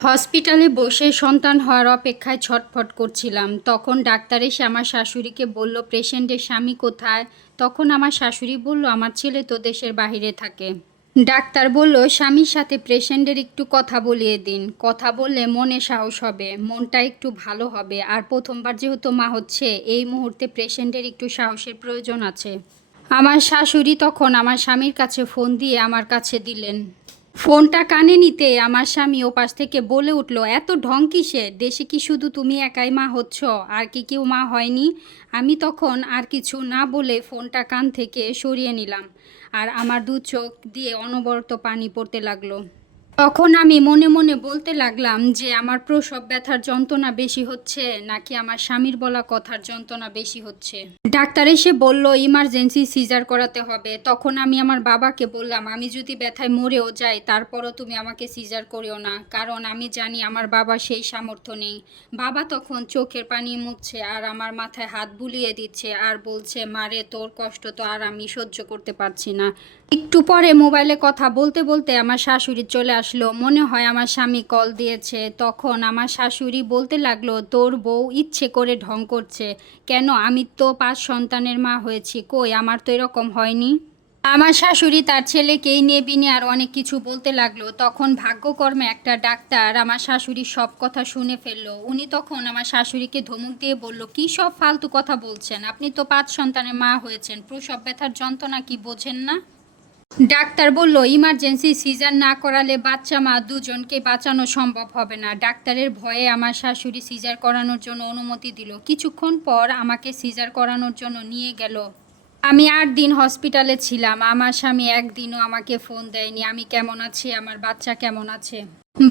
হসপিটালে বসে সন্তান হওয়ার অপেক্ষায় ছটফট করছিলাম। তখন ডাক্তার এসে আমার শাশুড়িকে বলল, পেশেন্টের স্বামী কোথায়? তখন আমার শাশুড়ি বলল, আমার ছেলে তো দেশের বাহিরে থাকে। ডাক্তার বলল, স্বামীর সাথে পেশেন্টের একটু কথা বলিয়ে দিন। কথা বললে মনে সাহস হবে, মনটা একটু ভালো হবে। আর প্রথমবার যেহেতু মা হচ্ছে, এই মুহূর্তে পেশেন্টের একটু সাহসের প্রয়োজন আছে। আমার শাশুড়ি তখন আমার স্বামীর কাছে ফোন দিয়ে আমার কাছে দিলেন। ফোনটা কানে নিতে আমার স্বামী ওপাশ থেকে বলে উঠল, এত ঢং কিসের? দেশে কি শুধু তুমি একাই মা হচ্ছ? আর কি কেউ মা হয়নি? আমি তখন আর কিছু না বলে ফোনটা কান থেকে সরিয়ে নিলাম। আর আমার দু চোখ দিয়ে অনবরত পানি পড়তে লাগলো। তখন আমি মনে মনে বলতে লাগলাম যে আমার প্রসব ব্যথার যন্ত্রণা বেশি হচ্ছে নাকি আমার স্বামীর বলা কথার যন্ত্রণা বেশি হচ্ছে। ডাক্তার এসে বলল, ইমার্জেন্সি সিজার করাতে হবে। তখন আমি আমার বাবাকে বললাম, আমি যদি ব্যথায় মরেও যাই তারপরও তুমি আমাকে সিজার করিও না, কারণ আমি জানি আমার বাবা সেই সামর্থ্য নেই। বাবা তখন চোখের পানি মুছছে আর আমার মাথায় হাত বুলিয়ে দিচ্ছে আর বলছে, মারে তোর কষ্ট তো আর আমি সহ্য করতে পারছি না। একটু পরে মোবাইলে কথা বলতে বলতে আমার শাশুড়ি চলে আসলো। মনে হয় আমার স্বামী কল দিয়েছে। তখন আমার শাশুড়ি বলতে লাগলো, তোর বউ ইচ্ছে করে ঢং করছে। কেন? আমি তো 5 সন্তানের মা হয়েছি, কই আমার তো এরকম হয়নি। আমার শাশুড়ি তার ছেলেকেই নিয়ে বিনে আর অনেক কিছু বলতে লাগলো। তখন ভাগ্যকর্মে একটা ডাক্তার আমার শাশুড়ির সব কথা শুনে ফেললো। উনি তখন আমার শাশুড়িকে ধমক দিয়ে বলল, কী সব ফালতু কথা বলছেন? আপনি তো 5 সন্তানের মা হয়েছেন, প্রসব ব্যথার যন্ত্রণা কি বোঝেন না? ডাক্তার বলল, ইমার্জেন্সি সিজার না করালে বাচ্চা মা দুজনকে বাঁচানো সম্ভব হবে না। ডাক্তারের ভয়ে আমার শাশুড়ি সিজার করানোর জন্য অনুমতি দিল। কিছুক্ষণ পর আমাকে সিজার করানোর জন্য নিয়ে গেল। আমি 8 দিন হসপিটালে ছিলাম। আমার স্বামী একদিনও আমাকে ফোন দেয়নি আমি কেমন আছি, আমার বাচ্চা কেমন আছে।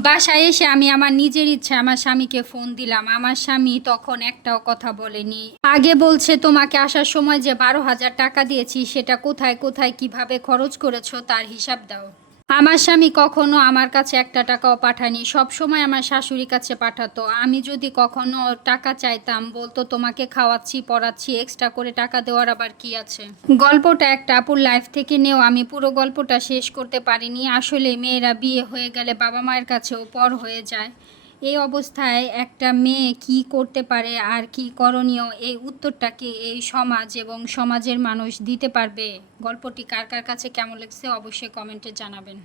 বাসায় এসে আমি আমার নিজের ইচ্ছে আমার স্বামীকে ফোন দিলাম। আমার স্বামী তখন একটাও কথা বলেনি। আগে বলছে, তোমাকে আসার সময় যে 12,000 টাকা দিয়েছি সেটা কোথায় কোথায় কিভাবে খরচ করেছো তার হিসাব দাও। আমার স্বামী কখনো আমার কাছে একটা টাকাও পাঠায়নি, সব সময় আমার শাশুড়ির কাছে পাঠাতো। আমি যদি কখনো টাকা চাইতাম বলতো, তোমাকে খাওয়াচ্ছি পড়াচ্ছি, এক্সট্রা করে টাকা দেওয়ার আবার কি আছে। গল্পটা একটা আপুর লাইফ থেকে নেও, আমি পুরো গল্পটা শেষ করতে পারিনি। আসলে মেয়েরা বিয়ে হয়ে গেলে বাবা মায়ের কাছেও পর হয়ে যায়। এই অবস্থায় একটা মেয়ে কি করতে পারে আর কি করণীয়, এই উত্তরটা কি এই সমাজ এবং সমাজের মানুষ দিতে পারবে? গল্পটি কার কার কাছে কেমন লাগছে অবশ্যই কমেন্টে জানাবেন।